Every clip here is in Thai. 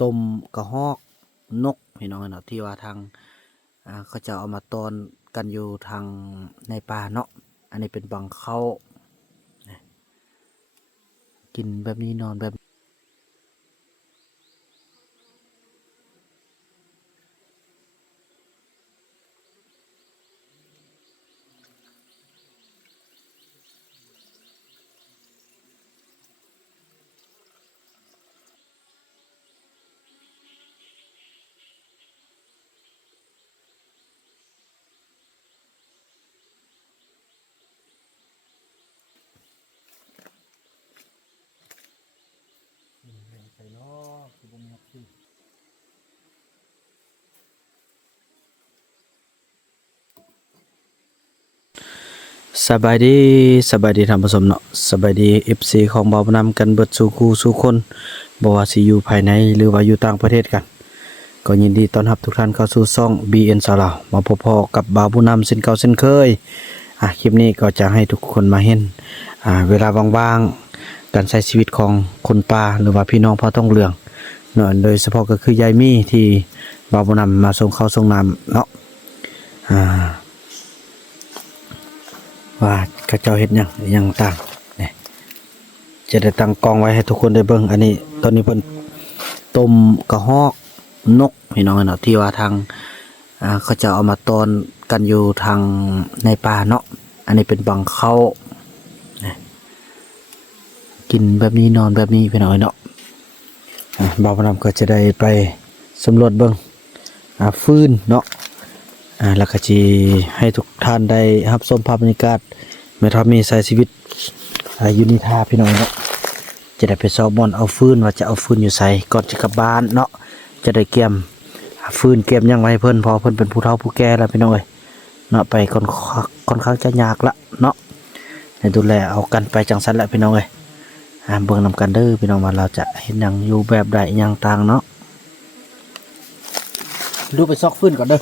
ต้มกระฮอกนกพี่น้องเนาะที่ว่าทางเขาจะเอามาตอนกันอยู่ทางในป่าเนาะอันนี้เป็นบังเข้ากินแบบนี้นอนแบบใส่เนาะสิบ่มีสิสบายดีท่านผู้ชมเนาะสบายดี FC ของบ่าวบุญนำกันเบิดสู่คู่สู่คนบ่ว่าสิอยู่ภายในหรือว่าอยู่ต่างประเทศกันก็ยินดีต้อนรับทุกท่านเข้าสู่ช่อง BN สาวลาวมาพบกับบ่าวบุญนำเช่นเก่าเช่นเคยคลิปนี้ก็จะให้ทุกคนมาเห็นเวลาว่างๆการใช้ชีวิตของคนป่าหรือว่าพี่น้องเผ่าท้องเหลืองเนาะโดยเฉพาะก็คือยายมี่ที่บ่าวบุญนำมาส่งข้าวส่งน้ำเนาะว่าเขาเจ้าเฮ็ดหยังต่างนี่จะได้ตั้งกล้องไว้ให้ทุกคนได้เบิ่งอันนี้ตอนนี้เพิ่นต้มกระฮอกนกพี่น้องเนาะที่ว่าทางเขาจะเอามาตอนกันอยู่ทางในป่าเนาะอันนี้เป็นบังเข้านี่กินแบบนี้นอนแบบนี้พี่น้องเนาะบ่าวพนำก็จะได้ไปสำรวจเบิ่งฟืนเนาะแล้วก็สิให้ทุกท่านได้รับชมภาพบรรยากาศแม่ทอมมีใช้ชีวิตอยู่ในท่าพี่น้องเนาะจะได้ไปซ้อมบ่อนเอาฟืนว่าจะเอาฟืนอยู่ไสก่อนจะกลับบ้านเนาะจะได้เก็บฟืนเก็บหยังไว้เพิ่นพอเพิ่นเป็นผู้เฒ่าผู้แก่แล้วพี่น้องเอ้ยเนาะไปค่อนข้างจะยากละเนาะให้ดูแลเอากันไปจังซั่นแหละพี่น้องเอ้ยเบิ่งนำกันเด้อพี่น้องว่าเราจะเฮ็ดหยังอยู่แบบใดหยังต่างเนาะดูไปซอกฟืนก่อนเด้อ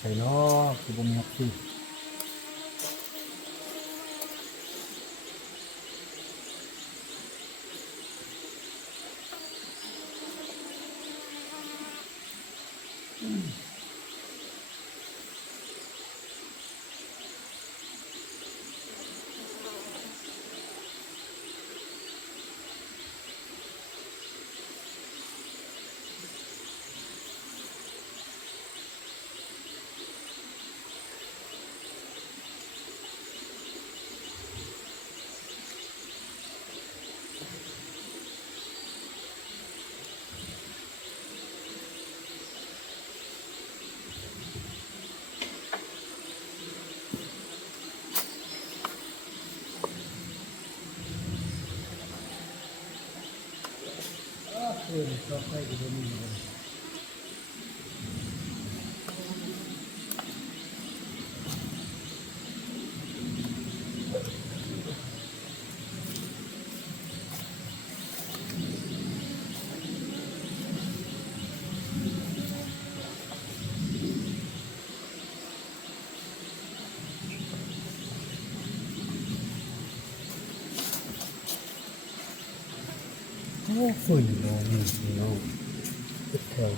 ใส่เนาะคือบ่มีฮักสิชอบใส่ก็มีโอ้ฝุ่นเนาะนี่เนาะตึกแถว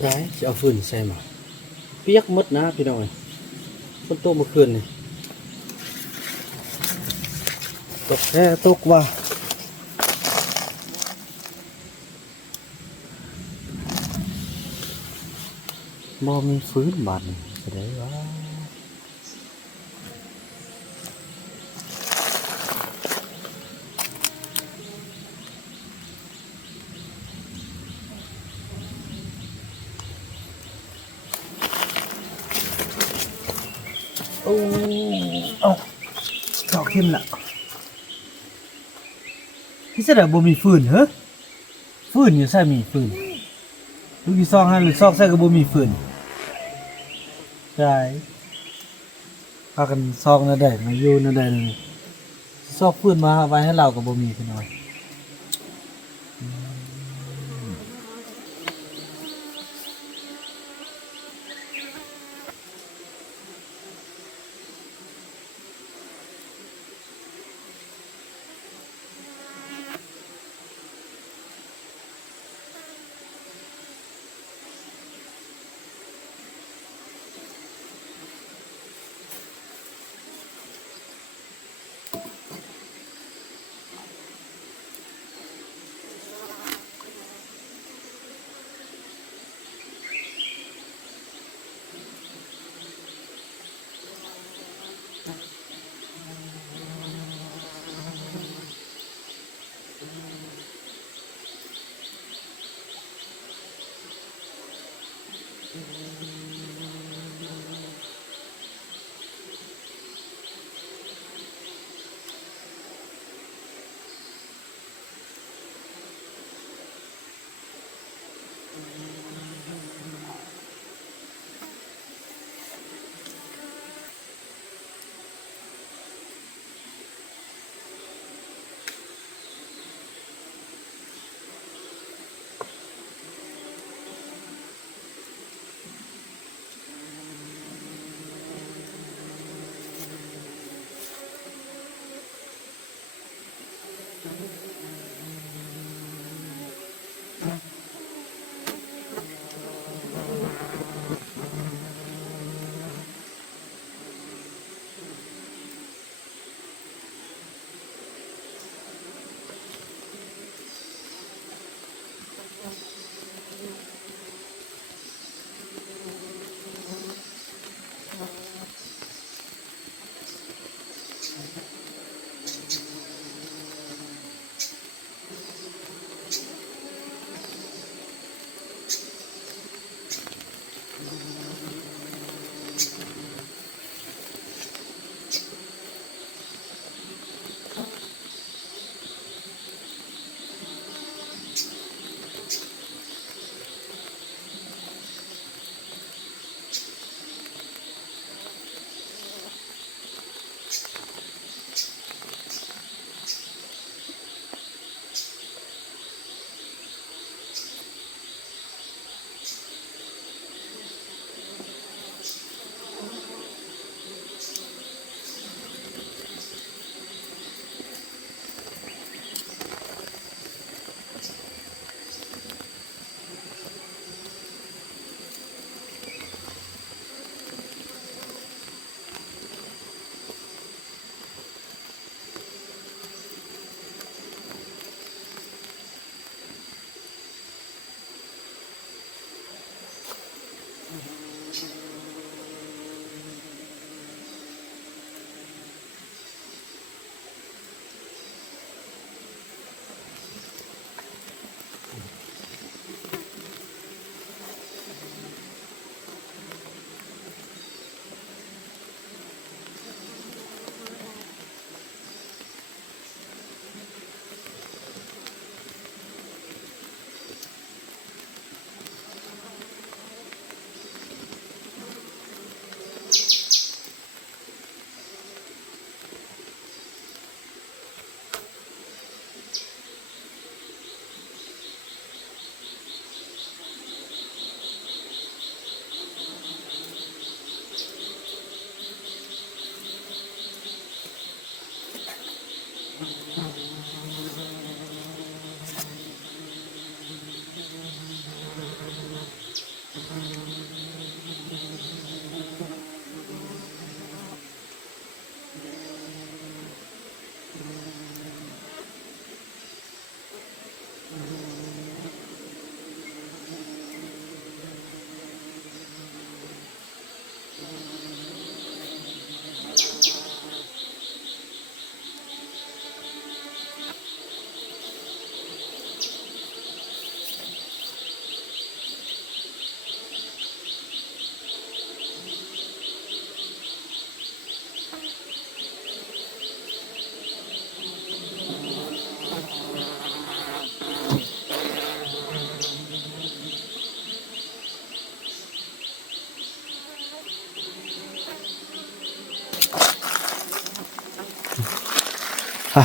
ได้จะเอาฝุ่นใส่มาเปียกหมดนะพี่น้องฝนตกเมื่อคืนนี่ตกแท้ตกว่าบ่มีฟื้นบาดนี่แสดงว่าโอ้เอาดอกเข้มละที่แสดงบ่มีฟืนเหรอฟืนอยู่ใส่มีฟืนลูกที่ซองให้หรือซอกใส่ก็บ่มีฟืนใช่พากันซอกนั่นได้มาอยู่นั่นได้นี่ซอกฟืนมาไว้ให้เราก็บ่มีพี่น้อย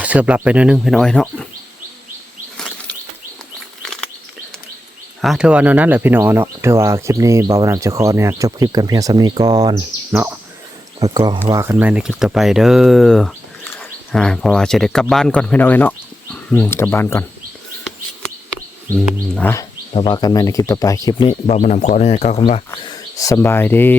เสือบหลับไปหน่อยนึงพี่น้อยเนาะถือว่านั้นแหละพี่น้องเนาะถือว่าคลิปนี้บ่าวน้ำจะขอเนี่ยจบคลิปกันเพียงส่ำนี้ก่อนเนาะแล้วก็ว่ากันใหม่ในคลิปต่อไปเด้อเพราะว่าจะได้กลับบ้านก่อนพี่น้องเนาะกลับบ้านก่อนแล้วว่ากันใหม่ในคลิปต่อไปคลิปนี้บ่าวน้ำขอเนี่ยก็คำว่าสบายดี